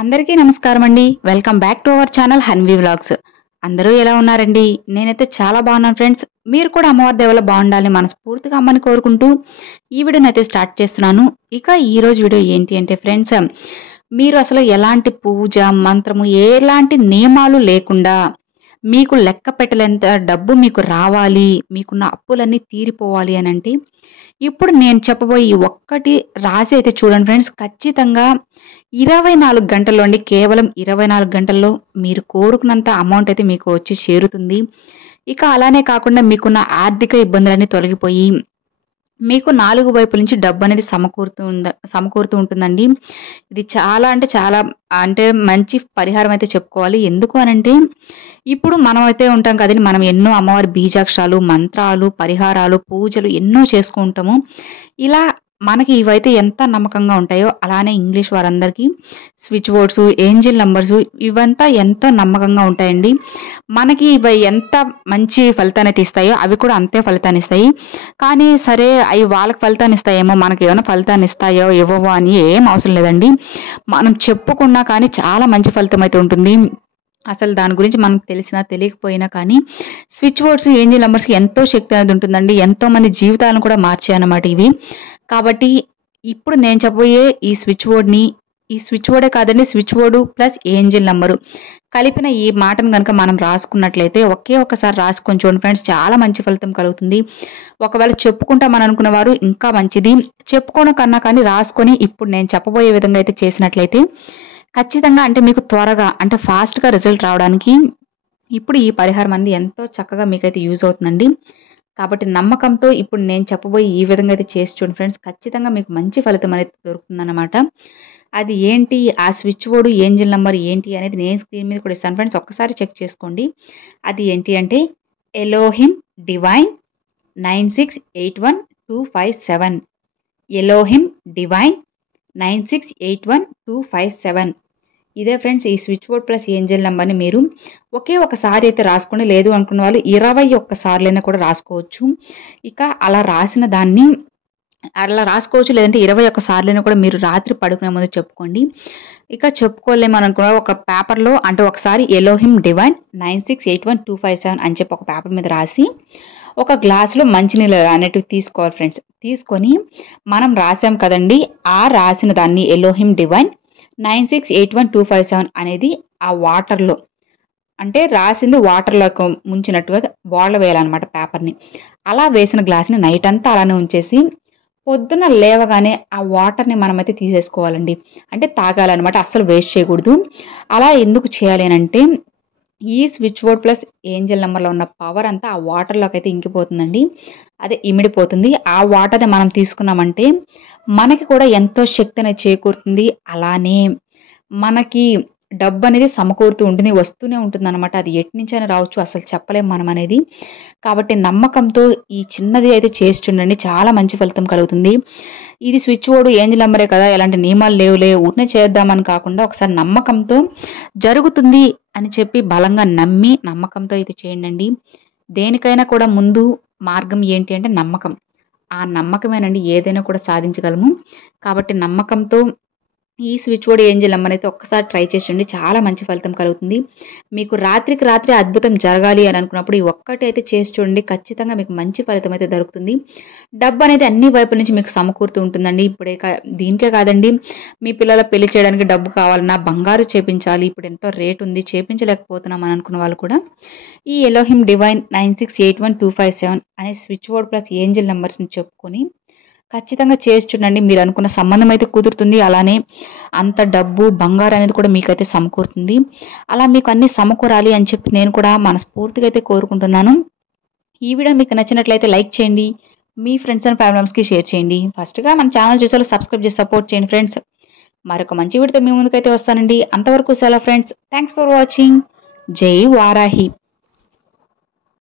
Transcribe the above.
అందరికీ నమస్కారం అండి. Welcome back to our channel Hanvi vlogs. అందరూ ఎలా ఉన్నారండి? నేనైతే చాలా బాగున్నాను ఫ్రెండ్స్. మీరు కూడా అమ్మవారి దయ వల్ల బాగుండాలని మనస్ఫూర్తిగా అమ్మని కోరుకుంటూ ఈ వీడియోని అయితే స్టార్ట్ చేస్తున్నాను. ఇక ఈ రోజు వీడియో ఏంటి అంటే ఫ్రెండ్స్, మీరు అసలు ఎలాంటి పూజ మంత్రము ఎలాంటి నియమాలు లేకుండా మీకు లెక్క పెట్టలేంత డబ్బు మీకు రావాలి, మీకున్న అప్పులన్నీ తీరిపోవాలి అని అంటే ఇప్పుడు నేను చెప్పబోయే ఈ ఒక్కటి రాసి అయితే చూడండి ఫ్రెండ్స్. ఖచ్చితంగా 24 గంటల్లో అండి, కేవలం 24 గంటల్లో మీరు కోరుకున్నంత అమౌంట్ అయితే మీకు వచ్చి చేరుతుంది. ఇక అలానే కాకుండా మీకున్న ఆర్థిక ఇబ్బందులన్నీ తొలగిపోయి మీకు 4 వైపుల నుంచి డబ్బనేది సమకూరుతూ ఉంటుందండి. ఇది చాలా అంటే చాలా మంచి పరిహారం అయితే చెప్పుకోవాలి. ఎందుకు అనంటే ఇప్పుడు మనమైతే ఉంటాం కదండీ, మనం ఎన్నో అమ్మవారి బీజాక్షరాలు, మంత్రాలు, పరిహారాలు, పూజలు ఎన్నో చేసుకుంటాము. ఇలా మనకి ఇవైతే ఎంత నమ్మకంగా ఉంటాయో అలానే ఇంగ్లీష్ వారందరికీ స్విచ్ బోర్డ్స్, ఏంజిల్ నంబర్స్ ఇవంతా ఎంతో నమ్మకంగా ఉంటాయండి. మనకి ఇవి ఎంత మంచి ఫలితాన్ని ఇస్తాయో అవి కూడా అంతే ఫలితాన్ని ఇస్తాయి. కానీ సరే అవి వాళ్ళకి ఫలితాన్ని ఇస్తాయేమో, మనకి ఏమైనా ఫలితాన్ని ఇస్తాయో ఇవ్వవో అని ఏం అవసరం లేదండి. మనం చెప్పుకున్నా కానీ చాలా మంచి ఫలితం అయితే ఉంటుంది. అసలు దాని గురించి మనకు తెలిసినా తెలియకపోయినా కానీ స్విచ్ బోర్డ్స్, ఏంజిల్ నంబర్స్కి ఎంతో శక్తి అనేది ఉంటుందండి. ఎంతో మంది జీవితాలను కూడా మార్చాయన్నమాట ఇవి. కాబట్టి ఇప్పుడు నేను చెప్పబోయే ఈ స్విచ్ బోర్డే కాదండి, switch board plus angel number కలిపిన ఈ మాటను కనుక మనం రాసుకున్నట్లయితే ఒకే ఒక్కసారి రాసుకొని చూడండి ఫ్రెండ్స్, చాలా మంచి ఫలితం కలుగుతుంది. ఒకవేళ చెప్పుకుంటామని అనుకున్న వారు ఇంకా మంచిది. చెప్పుకోవడం కన్నా కానీ రాసుకొని ఇప్పుడు నేను చెప్పబోయే విధంగా అయితే చేసినట్లయితే ఖచ్చితంగా మీకు త్వరగా ఫాస్ట్గా రిజల్ట్ రావడానికి ఇప్పుడు ఈ పరిహారం అనేది ఎంతో చక్కగా మీకైతే యూజ్ అవుతుందండి. కాబట్టి నమ్మకంతో ఇప్పుడు నేను చెప్పబోయే ఈ విధంగా అయితే చేసి చూడండి ఫ్రెండ్స్, ఖచ్చితంగా మీకు మంచి ఫలితం అనేది దొరుకుతుందన్నమాట. అది ఏంటి, ఆ స్విచ్ బోర్డు ఏంజిల్ నంబర్ ఏంటి అనేది నేను స్క్రీన్ మీద కూడా ఇస్తాను ఫ్రెండ్స్, ఒక్కసారి చెక్ చేసుకోండి. అది ఏంటి అంటే ఎలోహిం డివైన్ 9681257, ఎలోహిం డివైన్ 9681257. ఇదే ఫ్రెండ్స్ ఈ స్విచ్ బోర్డ్ ప్లస్ ఏంజిల్ నెంబర్ని మీరు ఒకే ఒకసారి అయితే రాసుకోండి. లేదు అనుకున్న వాళ్ళు 21 సార్లైనా కూడా రాసుకోవచ్చు. ఇక అలా రాసిన దాన్ని అలా రాసుకోవచ్చు, లేదంటే 21 సార్లైనా కూడా మీరు రాత్రి పడుకునే ముందు చెప్పుకోండి. ఇక చెప్పుకోలేమని అనుకున్న ఒక పేపర్లో ఒకసారి ఎలోహిం డివైన్ 9681257 అని చెప్పి ఒక పేపర్ మీద రాసి ఒక గ్లాసులో మంచినీళ్ళు అనేటివి తీసుకోవాలి ఫ్రెండ్స్. తీసుకొని మనం రాసాం కదండి, ఆ రాసిన దాన్ని ఎలోహిం డివైన్ 9681257 అనేది ఆ వాటర్లో రాసింది వాటర్లోకి ముంచినట్టుగా బాయిల్ వేయాలన్నమాట పేపర్ని. అలా వేసిన గ్లాస్ని నైట్ అంతా అలానే ఉంచేసి పొద్దున లేవగానే ఆ వాటర్ని మనమైతే తీసేసుకోవాలండి. తాగాలన్నమాట, అస్సలు వేస్ట్ చేయకూడదు. అలా ఎందుకు చేయాలి అని అంటే ఈ స్విచ్ బోర్డ్ ప్లస్ ఏంజిల్ నెంబర్లో ఉన్న పవర్ అంతా ఆ వాటర్లోకి అయితే ఇంకిపోతుందండి, అదే ఇమిడిపోతుంది. ఆ వాటర్ని మనం తీసుకున్నామంటే మనకి కూడా ఎంతో శక్తి అనేది చేకూరుతుంది. అలానే మనకి డబ్బు అనేది సమకూరుతూ ఉంటుంది, వస్తూనే ఉంటుంది అనమాట. అది ఎటు నుంచైనా రావచ్చు, అసలు చెప్పలేం మనం అనేది. కాబట్టి నమ్మకంతో ఈ చిన్నది అయితే చేసి చూడండి, చాలా మంచి ఫలితం కలుగుతుంది. ఇది స్విచ్ బోర్డు ఏంజిల్ నెంబరే కదా, ఎలాంటి నియమాలు లేవులే ఊరినే చేద్దామని కాకుండా ఒకసారి నమ్మకంతో జరుగుతుంది అని చెప్పి బలంగా నమ్మి నమ్మకంతో అయితే చేయండి. దేనికైనా కూడా ముందు మార్గం ఏంటి అంటే నమ్మకం. ఆ నమ్మకమేనండి ఏదైనా కూడా సాధించగలము. కాబట్టి నమ్మకంతో ఈ స్విచ్ బోర్డ్ ఏంజిల్ నెంబర్ అయితే ఒక్కసారి ట్రై చేయండి, చాలా మంచి ఫలితం కలుగుతుంది. మీకు రాత్రికి రాత్రి అద్భుతం జరగాలి అని అనుకున్నప్పుడు ఈ ఒక్కటి అయితే చేసి చూడండి, ఖచ్చితంగా మీకు మంచి ఫలితం అయితే దొరుకుతుంది. డబ్బు అనేది అన్ని వైపుల నుంచి మీకు సమకూరుతూ ఉంటుందండి. దీనికే కాదండి, మీ పిల్లల పెళ్లి చేయడానికి డబ్బు కావాలన్నా, బంగారు చేపించాలి, ఇప్పుడు ఎంతో రేట్ ఉంది చేపించలేకపోతున్నాం అని అనుకున్న వాళ్ళు కూడా ఈ ఎలోహిం డివైన్ 9681257 అనే స్విచ్ బోర్డ్ ప్లస్ ఏంజిల్ నెంబర్స్ని చెప్పుకొని ఖచ్చితంగా చేసి చూడండి. మీరు అనుకున్న సంబంధం అయితే కుదురుతుంది. అలానే అంత డబ్బు బంగారు అనేది కూడా మీకైతే సమకూరుతుంది. అలా మీకు అన్ని సమకూరాలి అని చెప్పి నేను కూడా మనస్ఫూర్తిగా అయితే కోరుకుంటున్నాను. ఈ వీడియో మీకు నచ్చినట్లయితే లైక్ చేయండి, మీ ఫ్రెండ్స్ అండ్ ఫ్యామిలీ మెంబర్స్కి షేర్ చేయండి. ఫస్ట్గా మన ఛానల్ చూసేవాళ్ళు సబ్స్క్రైబ్ చేసి సపోర్ట్ చేయండి ఫ్రెండ్స్. మరొక మంచి వీడియోతో మీ ముందుకైతే వస్తానండి. అంతవరకు సెలవు ఫ్రెండ్స్. Thanks for watching. జై వారాహి.